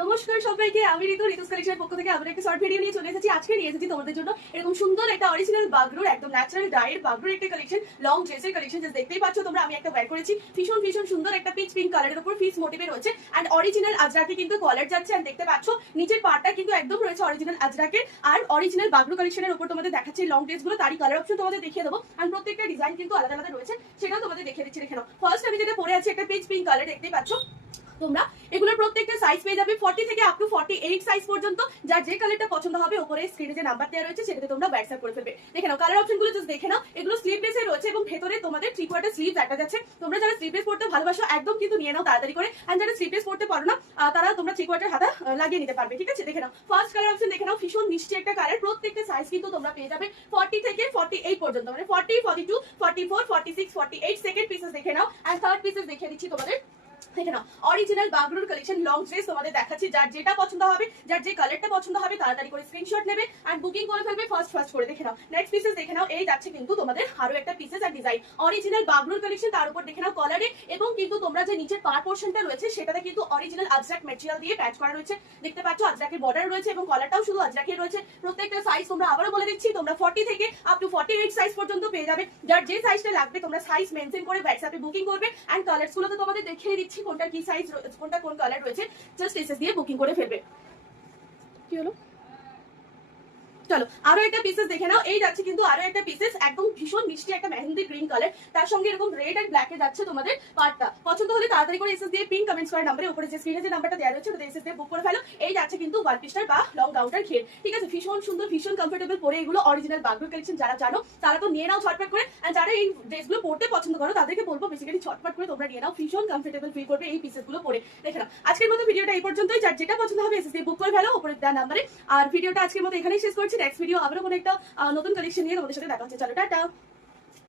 নমস্কার সবাইকে, আমি ঋতু ঋতুস কালেকশনের পক্ষ থেকে আবার একটা শর্ট ভিডিও নিয়ে চলে এসেছি। আজকে নিয়ে এসেছি তোমাদের জন্য এরকম সুন্দর একটা অরিজিনাল বাগরুর, একদম ন্যাচারাল ডায়ের বাগরুর একটা কালেকশন, লং ড্রেসের কালেকশন। জাস্ট দেখতেই পাচ্ছ তোমরা, আমি একটা ওয়্যার করেছি ভীষণ ভীষণ সুন্দর একটা পিচ পিঙ্ক কালারের উপর ফিস মোটিভে রয়েছে এন্ড অরিজিনাল আজরাকে কিন্তু কলার যাচ্ছে। এন্ড দেখতে পাচ্ছ নিচের পার্টটা কিন্তু একদম রয়েছে অরিজিনাল আজরাকের আর অরিজিনাল বাগরু কালেকশনের উপর তোমাদের দেখাচ্ছি লং ড্রেসগুলো, তারই কালার অপশন তোমাদের দেখিয়ে দেবো। এন্ড প্রত্যেকটা ডিজাইন কিন্তু আলাদা আলাদা রয়েছে, সেটাও তোমাদের দেখিয়ে দিচ্ছি। দেখে নাও, ফার্স্ট আমি যেটা পরে আছি একটা পিচ পিঙ্ক কালার, দেখতেই পাচ্ছ তোমরা। এগুলোর প্রত্যেকটা সাইজ পেয়ে যাবে 40 থেকে আপ টু 48 সাইজ পর্যন্ত। যার যে কালারটা পছন্দ হবে উপরে স্ক্রিনে যে নাম্বার দেওয়া রয়েছে সেটাতে তোমরা হোয়াটসঅ্যাপ করে ফেলবে। দেখে নাও কালার অপশনগুলো জাস্ট দেখে নাও। এগুলো স্লিভলেসে রয়েছে এবং ভেতরে তোমাদের 3/4 স্লিভস একটা যাচ্ছে। তোমরা যারা স্লিভলেস পড়তে ভালোবাসো একদম কিন্তু নিয়ে নাও তাড়াতাড়ি করে। এন্ড যারা স্লিভলেস পড়তে পারো না তারা তোমরা 3/4 হাতা লাগিয়ে নিতে পারবে। ঠিক আছে, দেখে নাও ফার্স্ট কালার অপশন দেখে নাও, ভীষণ মিষ্টি একটা কালার। প্রত্যেকটা সাইজ কিন্তু তোমরা পেয়ে যাবে 40 থেকে 48 পর্যন্ত, মানে 40, 42, 44, 46, 48। সেকেন্ড পিসেস দেখে নাও এন্ড থার্ড পিসেস দেখিয়ে দিচ্ছি তোমাদের। দেখে নাও অরিজিনাল বাগরুর কালেকশন, লং ড্রেস তোমাদের দেখাচ্ছি। যার যেটা পছন্দ হবে, যার যে কালারটা পছন্দ হবে তাড়াতাড়ি করে স্ক্রিনশট নেবে আর বুকিং করে ফেলবে ফার্স্ট করে। দেখে নাও নেক্সট পিসেস দেখে নাও, এই যাচ্ছে কিন্তু তোমাদের আরো একটা পিসেস আর ডিজাইন অরিজিনাল বাগরুর কালেকশন, তার উপর দেখে নাও কলারে এবং কিন্তু তোমরা যে নিচের পার পোর্শনটা রয়েছে সেটাতে কিন্তু অরিজিনাল আজরাক ম্যাটেরিয়াল দিয়ে প্যাচ করা রয়েছে। দেখতে পাচ্ছ আজরাকের বর্ডার রয়েছে এবং কলারটাও শুধু আজরাকের রয়েছে। প্রত্যেকটা সাইজ তোমরা আবারও বলে দিচ্ছি, তোমরা 40 থেকে আপ টু 48 সাইজ পর্যন্ত পেয়ে যাবে। যার যে সাইজটা লাগবে তোমরা সাইজ মেনশন করে হোয়াটসঅ্যাপে বুকিং করবে এন্ড কালারস গুলো তো তোমাদের দেখিয়ে দিচ্ছি কোনটা কি সাইজ, কোনটা কোন কালার রয়েছে। জাস্ট এসএস দিয়ে বুকিং করে ফেলবে। কি হলো, চলো আরো একটা পিসেস দেখে নাও। এই যাচ্ছে কিন্তু আরো একটা পিসেস, একদম ভীষণ মিষ্টি একটা মেহেন্দি গ্রিন কালার, তার সঙ্গে এরকম রেড এন্ড ব্ল্যাক এ যাচ্ছে তোমাদের পার্টটা। পছন্দ হলে তাড়াতাড়ি করে এসএস দিয়ে পিন কমেন্টস করে নাম্বারে উপরে যে স্ক্রিনে যে নাম্বারটা দেওয়া রয়েছে ওটাতে এসএস দিয়ে বুক করে ফেলো। এই যাচ্ছে কিন্তু ওয়ান পিস্টার বা লং গাউনটার ঘের। ঠিক আছে, ভীষণ সুন্দর ভীষণ কমফোর্টেবল পরে এগুলো অরিজিনাল বাগরু কালেকশন। যারা জানো তারা তো নিয়ে নাও ঝটপট করে, আর যারা এই ড্রেসগুলো পরতে পছন্দ করো তাদেরকে বলবো বেসিক্যালি ঝটপট করে তোমরা নিয়ে নাও, ভীষণ কমফোর্টেবল ফিল করবে এই পিসেসগুলো পরে। দেখে নাও আজকের মতো ভিডিওটা এই পর্যন্তই। যার যেটা পছন্দ হবে এসএস দিয়ে বুক করে ফেলো উপরে দেওয়া নাম্বারে। আর ভিডিওটা আজকের মতো এখানেই শেষ করছি। নেক্সট ভিডিও আবারও কোনো একটা নতুন কালেকশন নিয়ে তোমাদের সাথে দেখা হচ্ছে। চলো টাটা।